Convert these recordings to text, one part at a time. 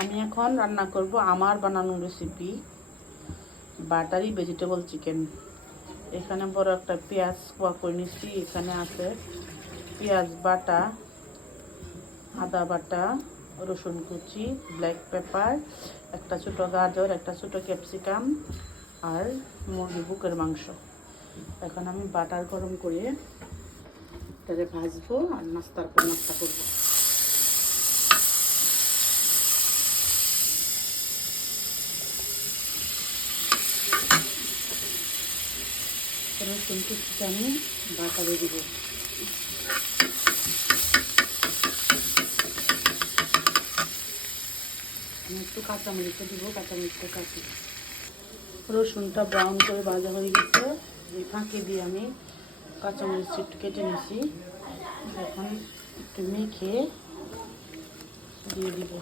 আমি এখন রান্না করব আমার বানানো রেসিপি বাটারি ভেজিটেবল চিকেন এখানে বড় একটা পেঁয়াজ কোয়া করে নিচ্ছি, এখানে আছে পেঁয়াজ বাটা, আদা বাটা, রসুন কুচি ব্ল্যাক পেপার একটা ছোটো গাজর, একটা ছোটো ক্যাপসিকাম আর মুরগি বুকের মাংস। এখন আমি বাটার গরম করে তাহলে ভাজবো আর নাস্তার পর নাস্তা করব। রসুন কুচিটা আমি বাটারে দিব। একটু কাঁচামরিচও দিব, কাঁচামরিচটা কাটি। রসুনটা ব্রাউন করে ভাজা হয়ে গেছে। এই ফাঁকি দিয়ে আমি কাঁচামরিচ একটু কেটে নিছি। এখন একটু মেখে দিয়ে দিব।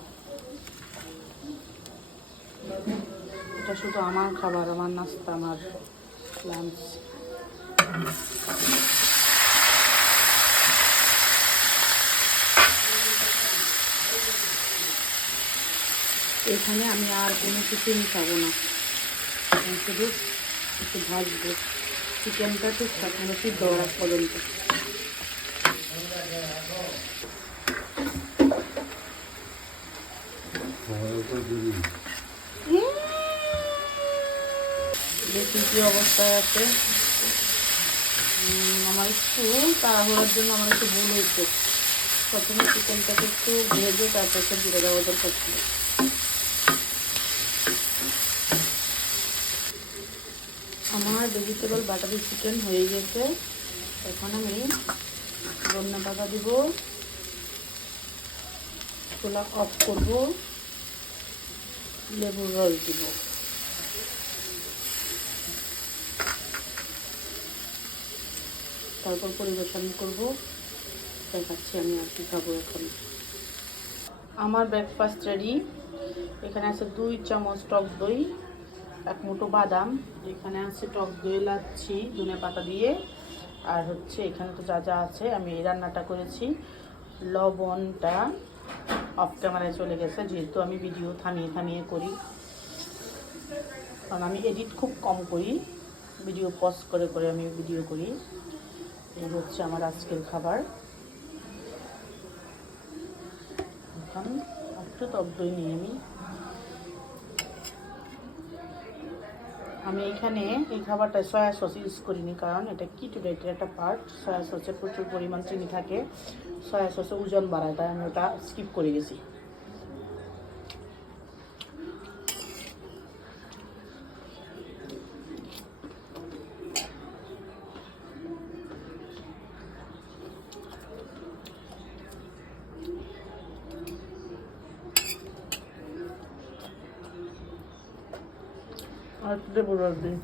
এটা শুধু আমার খাবার, আমার নাস্তা, আমার লাঞ্চ এখানে আমি আর কোনো কিছু খাব না। শুধু একটু ভাজবো। চিকেনটা তো সাথে সিদ্ধ পর্যন্ত। দেখি কি অবস্থায় আছে। আমার একটু তাড়াহুড়োর জন্য আমার একটু ভুল হয়েছে। প্রথমে চিকেনটাকে একটু ভেজে তারপর জিরে দেওয়া দরকার ছিল। আমার ভেজিটেবল বাটারি চিকেন হয়ে গেছে। এখন আমি ধন্যা পাতা দিব। চুলা অফ করব। লেবুর রস দিব। তারপর পরিবেশন করব। দেখাচ্ছি আমি আর কি খাব এখন। আমার ব্রেকফাস্ট রেডি এখানে আছে দুই চামচ টক দই, এক মুঠো বাদাম। এখানে আছে টক দই লাচ্ছি ধনে পাতা দিয়ে। আর হচ্ছে এখানে তো যা যা আছে, আমি এই রান্নাটা করেছি। লবণটা অফ ক্যামেরায় চলে গেছে, যেহেতু আমি ভিডিও থামিয়ে থামিয়ে করি। কারণ আমি এডিট খুব কম করি। ভিডিও পজ করে করে আমি ভিডিও করি। এই হচ্ছে আমার আজকের খাবার। এখন একটু টক দই নিয়ে আমি আমি এখানে এই খাবারটা সয়া সস ইউজ করিনি, কারণ এটা কিটু ডায়েটের একটা পার্ট সয়া সসে প্রচুর পরিমাণ চিনি থাকে। সয়া সসে ওজন বাড়ায়, তাই আমি ওটা স্কিপ করে গেছি। আর একটু লেবুর রস দিই